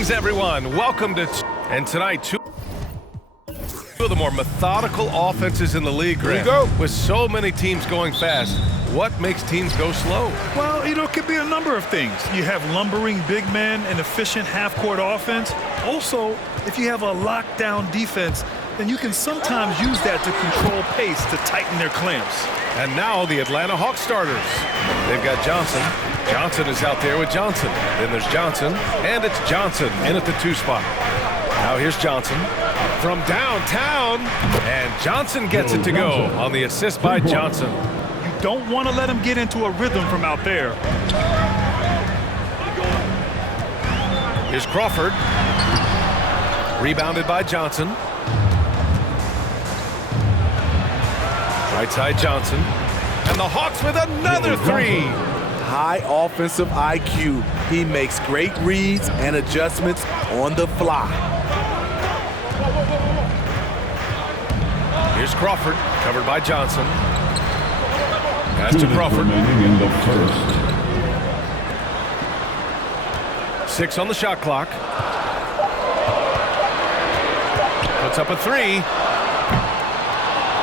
Greetings, everyone. Welcome to and tonight two of the more methodical offenses in the league. Grant. There you go. With so many teams going fast, what makes teams go slow? Well, it could be a number of things. You have lumbering big men and efficient half-court offense. Also, if you have a lockdown defense, then you can sometimes use that to control pace to tighten their clamps. And now the Atlanta Hawks starters. They've got Johnson. Johnson is out there with Johnson. Then there's Johnson, and it's Johnson in at the 2 spot. Now here's Johnson from downtown, and Johnson gets it to go on the assist by Johnson. You don't want to let him get into a rhythm from out there. Here's Crawford. Rebounded by Johnson. Right side Johnson. And the Hawks with another 3. High offensive IQ. He makes great reads and adjustments on the fly. Here's Crawford, covered by Johnson. Pass to Crawford. In the first. 6 on the shot clock. Puts up a 3.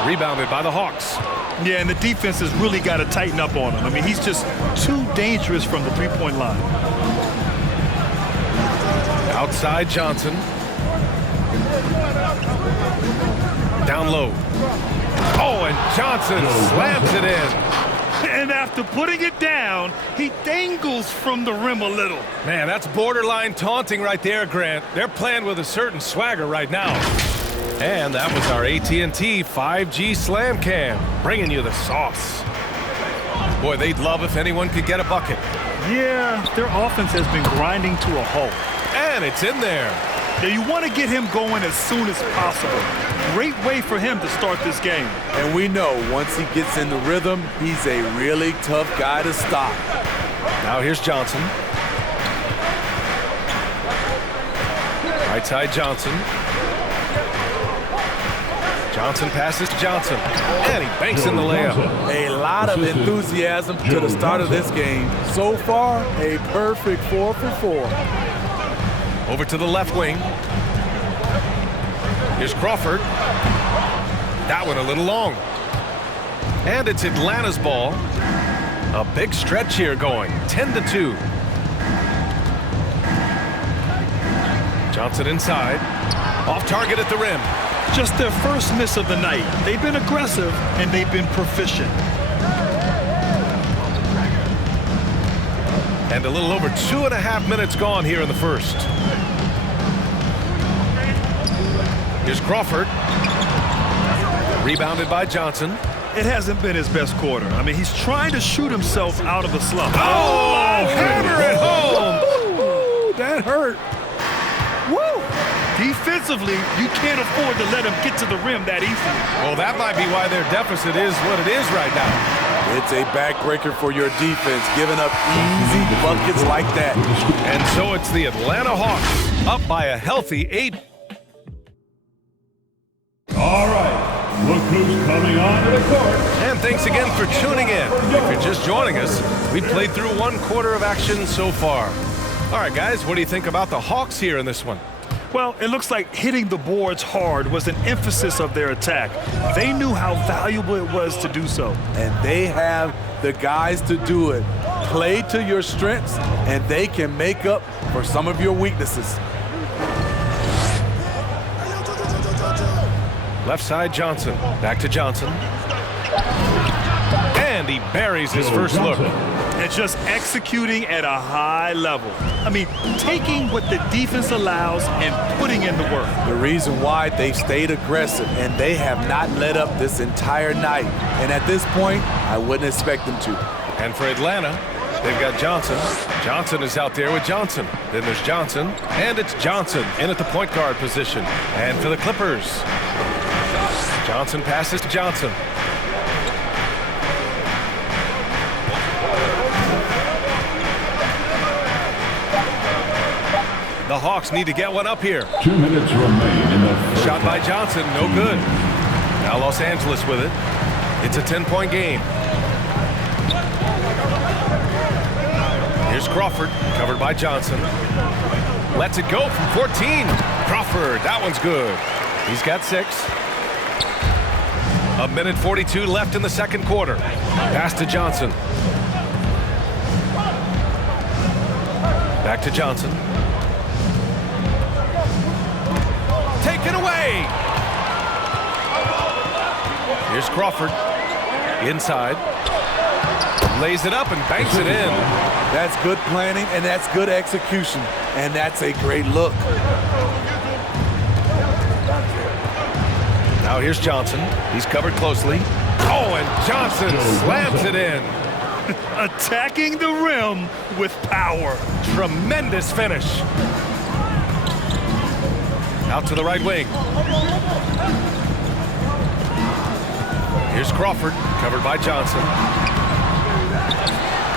Rebounded by the Hawks. Yeah, and the defense has really got to tighten up on him. I mean, he's just too dangerous from the three-point line. Outside Johnson. Down low. Oh, and Johnson slams it in. And after putting it down, he dangles from the rim a little. Man, that's borderline taunting right there, Grant. They're playing with a certain swagger right now. And that was our AT&T 5G Slam Cam, bringing you the sauce. Boy, they'd love if anyone could get a bucket. Yeah, their offense has been grinding to a halt. And it's in there. Now, you want to get him going as soon as possible. Great way for him to start this game. And we know once he gets in the rhythm, he's a really tough guy to stop. Now here's Johnson. Right side Johnson. Johnson passes to Johnson, and he banks in the layup. A lot of enthusiasm to the start of this game. So far, a perfect 4 for 4. Over to the left wing. Here's Crawford. That one a little long. And it's Atlanta's ball. A big stretch here going, 10-2. Johnson inside. Off target at the rim. Just their first miss of the night. They've been aggressive, and they've been proficient. And a little over 2.5 minutes gone here in the first. Here's Crawford. Rebounded by Johnson. It hasn't been his best quarter. I mean, he's trying to shoot himself out of a slump. Oh, hammer it home! Ooh, that hurt. Woo! Defensively, you can't afford to let him get to the rim that easily. Well, that might be why their deficit is what it is right now. It's a backbreaker for your defense, giving up easy buckets like that. And so it's the Atlanta Hawks up by a healthy 8. All right, look who's coming onto the court. And thanks again for tuning in. If you're just joining us, we played through 1 quarter of action so far. All right, guys, what do you think about the Hawks here in this one? Well, it looks like hitting the boards hard was an emphasis of their attack. They knew how valuable it was to do so. And they have the guys to do it. Play to your strengths, and they can make up for some of your weaknesses. Left side Johnson. Back to Johnson. And he buries his first look. And just executing at a high level. I mean, taking what the defense allows and putting in the work. The reason why they've stayed aggressive, and they have not let up this entire night. And at this point, I wouldn't expect them to. And for Atlanta, they've got Johnson. Johnson is out there with Johnson. Then there's Johnson, and it's Johnson in at the point guard position. And for the Clippers, Johnson passes to Johnson. The Hawks need to get one up here. 2 minutes remain in the first. Shot by Johnson, no good. Now Los Angeles with it. It's a 10-point game. Here's Crawford, covered by Johnson. Lets it go from 14. Crawford, that one's good. He's got 6. 1:42 left in the second quarter. Pass to Johnson. Back to Johnson. Taken away. Here's Crawford. Inside. Lays it up and banks it in. That's good planning, and that's good execution. And that's a great look. Now here's Johnson. He's covered closely. Oh, and Johnson slams it in. Attacking the rim with power. Tremendous finish. Out to the right wing. Here's Crawford, covered by Johnson.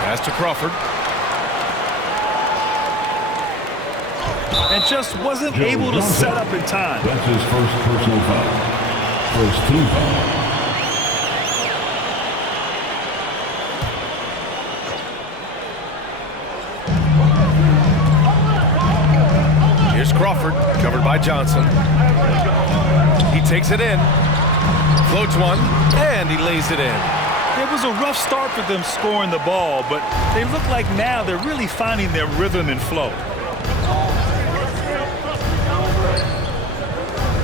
Pass to Crawford. And just wasn't able to set up in time. That's his first personal foul. First team foul. Here's Crawford, covered by Johnson. He takes it in. Floats one, and he lays it in. It was a rough start for them scoring the ball, but they look like now they're really finding their rhythm and flow.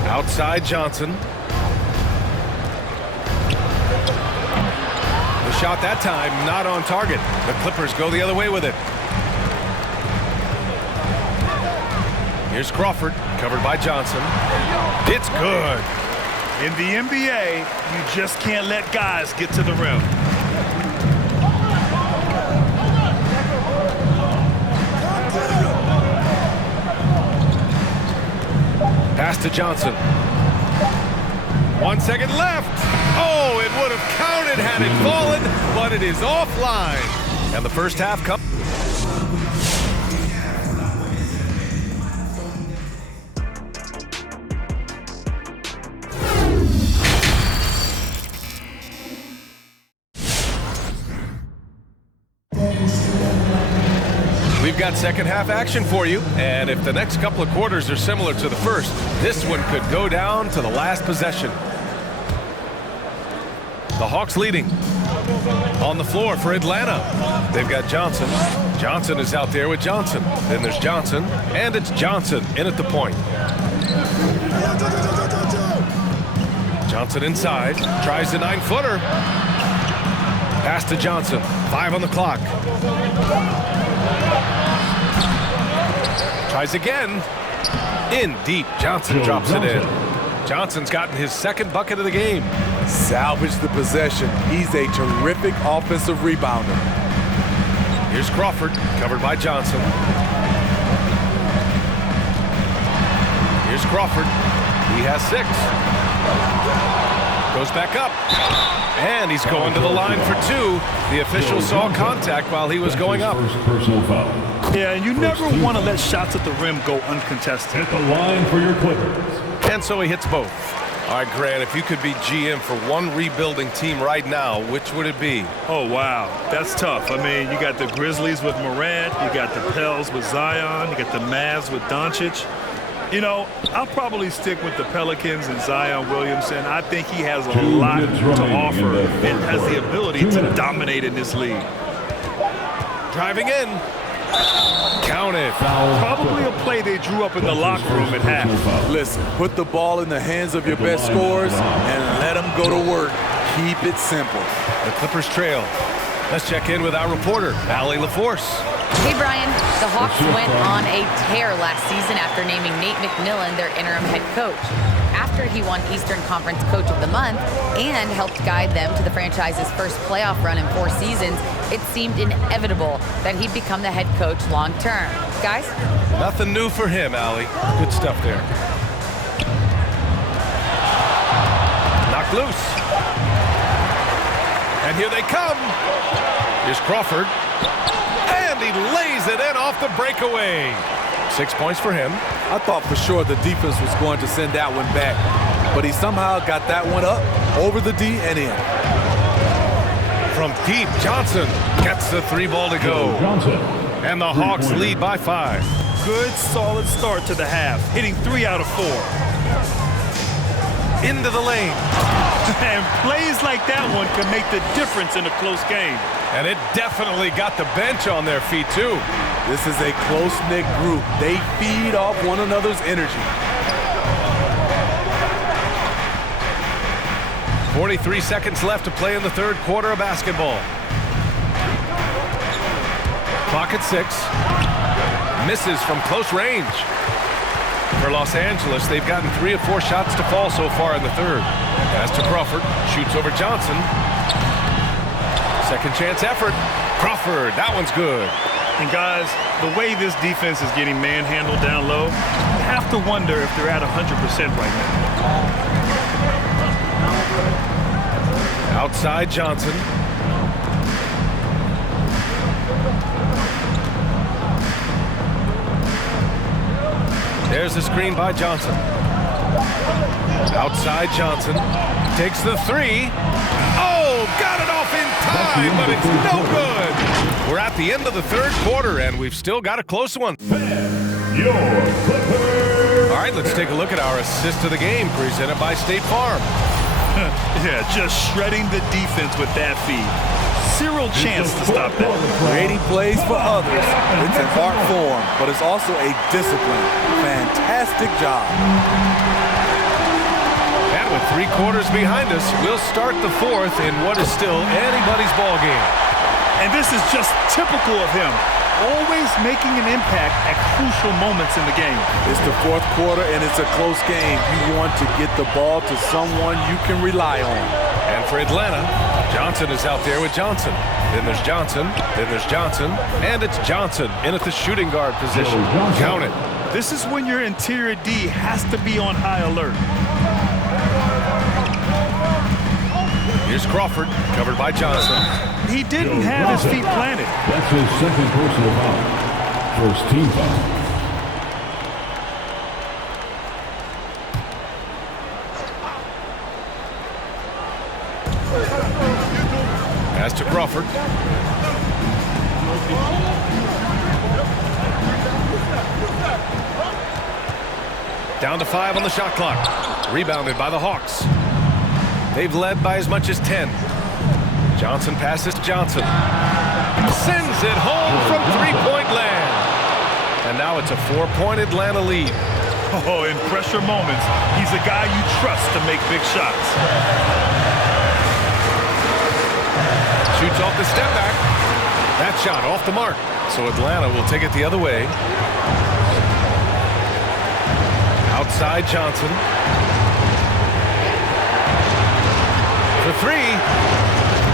Outside Johnson. The shot that time not on target. The Clippers go the other way with it. Here's Crawford, covered by Johnson. It's good. In the NBA, you just can't let guys get to the rim. Pass to Johnson. 1 second left. Oh, it would have counted had it fallen, but it is offline. And the first half comes. We've got second half action for you, and if the next couple of quarters are similar to the first, this one could go down to the last possession. The Hawks leading. On the floor for Atlanta. They've got Johnson. Johnson is out there with Johnson. Then there's Johnson, and it's Johnson in at the point. Johnson inside, tries the 9-footer. Pass to Johnson, 5 on the clock. Tries again. In deep. Johnson drops it in. Johnson's gotten his second bucket of the game. Salvage the possession. He's a terrific offensive rebounder. Here's Crawford, covered by Johnson. Here's Crawford. He has 6. Goes back up. And he's going to the line for 2. The official saw contact while he was going up. First personal foul. Yeah, and you never want to let shots at the rim go uncontested. Hit the line for your Clippers. And so he hits both. All right, Grant, if you could be GM for one rebuilding team right now, which would it be? Oh, wow. That's tough. I mean, you got the Grizzlies with Morant. You got the Pels with Zion. You got the Mavs with Doncic. You know, I'll probably stick with the Pelicans and Zion Williamson. I think he has a lot to offer and has the ability to dominate in this league. Driving in. Count it. Probably a play they drew up in the locker room at half. Listen, put the ball in the hands of your best scorers and let them go to work. Keep it simple. The Clippers trail. Let's check in with our reporter, Allie LaForce. Hey, Brian. The Hawks went on a tear last season after naming Nate McMillan their interim head coach. After he won Eastern Conference Coach of the Month and helped guide them to the franchise's first playoff run in 4 seasons, it seemed inevitable that he'd become the head coach long term. Guys? Nothing new for him, Allie. Good stuff there. Knocked loose. And here they come. Here's Crawford. And he lays it in off the breakaway. 6 points for him. I thought for sure the defense was going to send that one back, but he somehow got that one up, over the D, and in. From deep, Johnson gets the 3 ball to go. Johnson. And the Hawks lead by 5. good, solid start to the half, hitting 3 out of 4. Into the lane. And plays like that one can make the difference in a close game. And it definitely got the bench on their feet, too. This is a close-knit group. They feed off one another's energy. 43 seconds left to play in the third quarter of basketball. Clock at 6. Misses from close range. For Los Angeles, they've gotten 3 of 4 shots to fall so far in the third. Pass to Crawford. Shoots over Johnson. Second chance effort. Crawford, that one's good. And guys, the way this defense is getting manhandled down low, you have to wonder if they're at 100% right now. Outside Johnson. There's the screen by Johnson. Outside Johnson. Takes the 3. Oh, got it off in time, but it's no good. We're at the end of the third quarter, and we've still got a close one. All right, let's take a look at our assist of the game presented by State Farm. Yeah, just shredding the defense with that feed. Zero chance to stop that. Creating plays for others. It's an art form, but it's also a discipline. Fantastic job. And with 3 quarters behind us, we'll start the fourth in what is still anybody's ball game. And this is just typical of him. Always making an impact at crucial moments in the game. It's the fourth quarter, and it's a close game. You want to get the ball to someone you can rely on. And for Atlanta, Johnson is out there with Johnson. Then there's Johnson. Then there's Johnson. And it's Johnson in at the shooting guard position. Count it. This is when your interior D has to be on high alert. Here's Crawford, covered by Johnson. He didn't have his feet planted. That's his second personal foul. First team foul. Pass to Crawford. Down to 5 on the shot clock. Rebounded by the Hawks. They've led by as much as 10. Johnson passes to Johnson. Sends it home from 3-point land. And now it's a 4-point Atlanta lead. Oh, in pressure moments, he's a guy you trust to make big shots. Shoots off the step back. That shot off the mark. So Atlanta will take it the other way. Outside Johnson. For 3.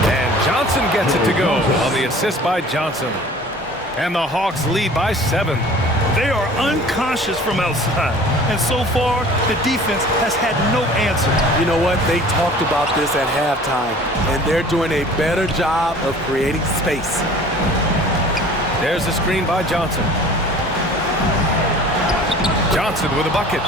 And Johnson gets it to go on the assist by Johnson. And the Hawks lead by 7. They are unconscious from outside. And so far, the defense has had no answer. You know what? They talked about this at halftime, and they're doing a better job of creating space. There's the screen by Johnson. Johnson with a bucket.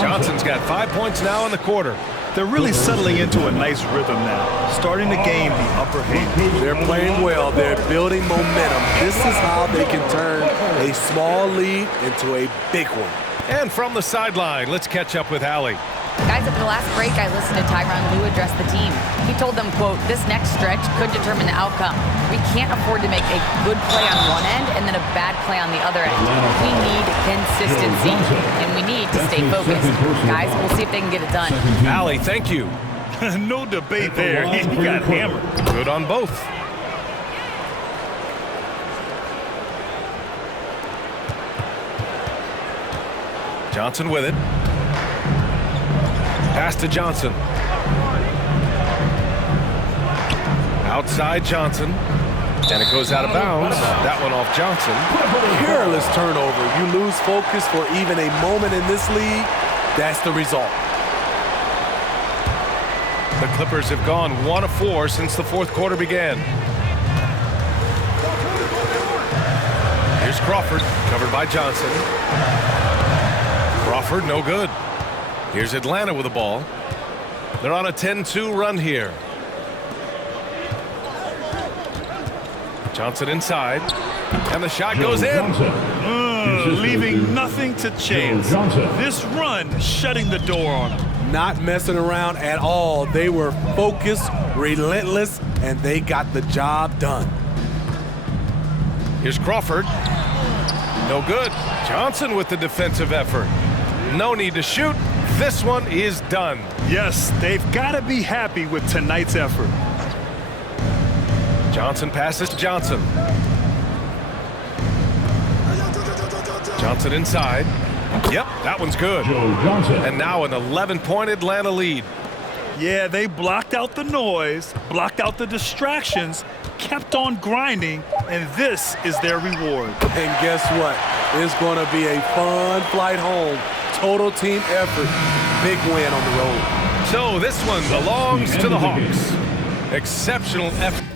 Johnson's got 5 points now in the quarter. They're really settling into a nice rhythm now, starting to gain the upper hand. They're playing well. They're building momentum. This is how they can turn a small lead into a big one. And from the sideline, let's catch up with Allie. Guys, after the last break, I listened to Tyronn Lue address the team. He told them, quote, this next stretch could determine the outcome. We can't afford to make a good play on one end and then a bad play on the other end. We need consistency, and we need to stay focused. Guys, we'll see if they can get it done. Allie, thank you. No debate there. He got hammered. Good on both. Johnson with it. Pass to Johnson. Outside Johnson. And it goes out of bounds. That one off Johnson. Careless turnover. You lose focus for even a moment in this league. That's the result. The Clippers have gone 1 of 4 since the fourth quarter began. Here's Crawford, covered by Johnson. Crawford, no good. Here's Atlanta with the ball. They're on a 10-2 run here. Johnson inside, and the shot goes in. Leaving nothing to chance. Joe Johnson. This run shutting the door on them. Not messing around at all. They were focused, relentless, and they got the job done. Here's Crawford. No good. Johnson with the defensive effort. No need to shoot. This one is done. Yes, they've got to be happy with tonight's effort. Johnson passes to Johnson. Johnson inside. Yep, that one's good. Joe Johnson. And now an 11-point Atlanta lead. Yeah, they blocked out the noise, blocked out the distractions, kept on grinding, and this is their reward. And guess what? It's going to be a fun flight home. Total team effort. Big win on the road. So this one belongs to the Hawks. Exceptional effort.